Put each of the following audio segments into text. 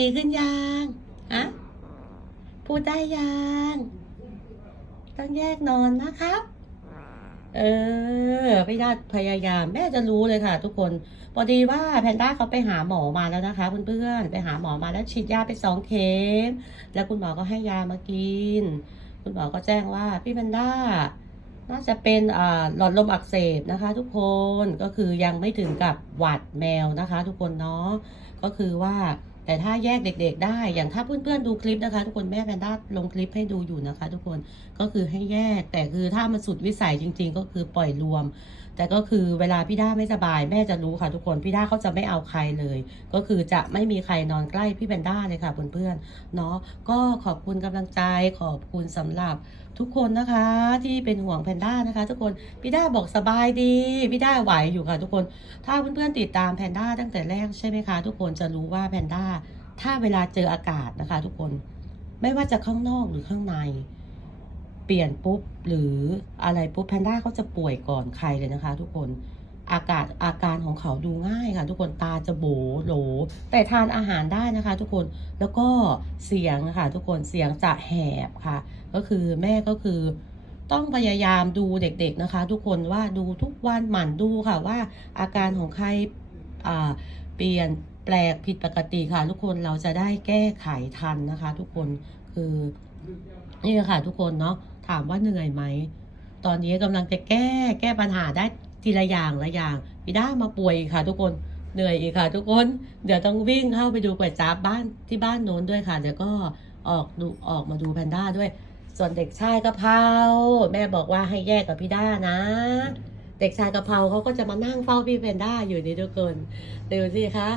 ดีขึ้นยังฮะพูดได้ยัง ต้องแยกนอนนะครับ เออพี่ดาพยายาม แม่จะรู้เลยค่ะ ทุกคน พอดีว่าแพนด้าเขาไปหาหมอมาแล้วนะคะเพื่อนๆไปหาหมอมาแล้วฉีดยาไปสองเข็มแล้วคุณหมอก็ให้ยามากิน คุณหมอก็แจ้งว่าพี่แพนด้าน่าจะเป็นหลอดลมอักเสบนะคะ ทุกคนก็คือยังไม่ถึงกับหวัดแมวนะคะ ทุกคนเนาะก็คือว่า แต่ถ้าแยกเด็กๆได้ อย่างถ้าเพื่อนๆดูคลิปนะคะ ทุกคนแม่แพนด้าลงคลิปให้ดูอยู่นะคะ ทุกคนก็คือให้แยก แต่คือถ้ามันสุดวิสัยจริง ๆ ก็คือปล่อยรวม แต่ก็คือเวลาพี่ด้าไม่สบายแม่จะรู้ค่ะ ทุกคนพี่ด้าเขาจะไม่เอาใครเลย ก็คือจะไม่มีใครนอนใกล้พี่แพนด้าเลยค่ะเพื่อนๆเนาะก็ขอบคุณกำลังใจขอบคุณสำหรับทุกคนนะคะที่เป็นห่วงแพนด้านะคะ ทุกคนพี่ด้าบอกสบายดีพี่ด้าไหวอยู่ค่ะ ทุกคน ถ้าเพื่อนๆติดตามแพนด้าตั้งแต่แรกใช่ไหมคะ ทุกคนจะรู้ว่าแพนด้า ถ้าเวลาเจออากาศนะคะ ทุกคนไม่ว่าจะข้างนอกหรือข้างใน เปลี่ยนปุ๊บหรืออะไรปุ๊บแพนด้าเขาจะป่วยก่อนใครเลยนะคะ ทุกคนอากาศอาการของเขาดูง่ายค่ะ ทุกคนตาจะโบโหล แต่ทานอาหารได้นะคะ ทุกคนแล้วก็เสียงค่ะ ทุกคนเสียงจะแหบค่ะ ก็คือแม่ก็คือต้องพยายามดูเด็กๆนะคะ ทุกคนว่าดูทุกวันหมั่นดูค่ะว่าอาการของใครเปลี่ยน ลกผิดปกติค่ะ ทุกคนเราจะได้แก้ไขทันนะคะ ทุกคนคือนี่ค่ะ ทุกคนเนาะถามว่าเหนื่อยไหมตอนนี้กำลังจะแก้แก้ปัญหาได้ทีละอย่างละอย่างพี่ด้ามาป่วยอีกค่ะ ทุกคนเหนื่อยอีกค่ะ ทุกคนเดี๋ยวต้องวิ่งเข้าไปดูก๋วยจั๊บบ้านที่บ้านโน้นด้วยค่ะเดี๋ยวก็ออกดูออกมาดูแพนด้าด้วย ส่วนเด็กชายกะเพราแม่บอกว่าให้แยกกับพี่ด้านะ เด็กชายกะเพราเขาก็จะมานั่งเฝ้าพี่แพนด้าอยู่นี่ทุกคนดูสิคะ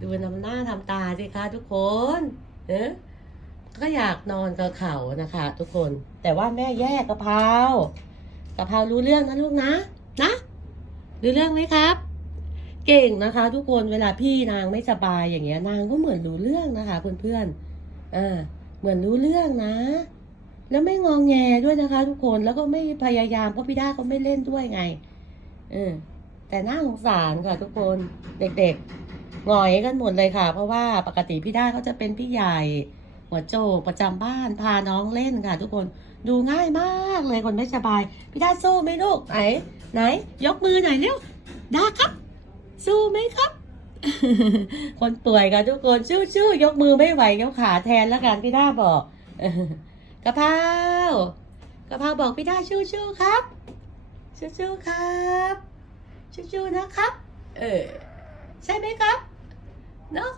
ดูน้ำหน้าทำตาสิคะทุกคนเออก็อยากนอนกับเขานะคะ ทุกคน แต่ว่าแม่แยกกะเพรากะเพรารู้เรื่องนะลูกนะนะรู้เรื่องไหมครับ เก่งนะคะ ทุกคนเวลาพี่นางไม่สบายอย่างเงี้ย นางก็เหมือนรู้เรื่องนะคะเพื่อนๆเออเหมือนรู้เรื่องนะ แล้วไม่งองแงด้วยนะคะ ทุกคนแล้วก็ไม่พยายามเพราะพี่ด้าเขาไม่เล่นด้วยไงเออแต่น่าสงสารค่ะทุกคนเด็กๆ หงอยกันหมดเลยค่ะ เพราะว่าปกติพี่ด้าเขาจะเป็นพี่ใหญ่ หัวโจกประจำบ้านพาน้องเล่นค่ะ ทุกคนดูง่ายมากเลยคนไม่สบาย พี่ด้าสู้ไหมลูกไหนไหน ยกมือหน่อยเร็วด้าครับ สู้ไหมครับ คนป่วยค่ะทุกคนชู้ๆยกมือไม่ไหวยกขาแทนแล้วกันพี่ด้าบอกกะเพรากะเพราบอกพี่ด้าชู้ๆครับชู้ๆครับชู้ๆนะครับ เออ ใช่ไหมครับ เนาะ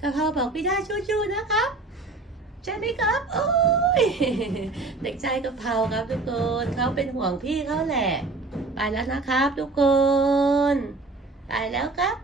กะเพราบอกพี่ด้าชู้ๆนะครับ ใช่ไหมครับ โอ้ย เด็กชายกะเพราครับทุกคนเขาเป็นห่วงพี่เขาแหละ ไปแล้วนะครับทุกคน ไปแล้วครับ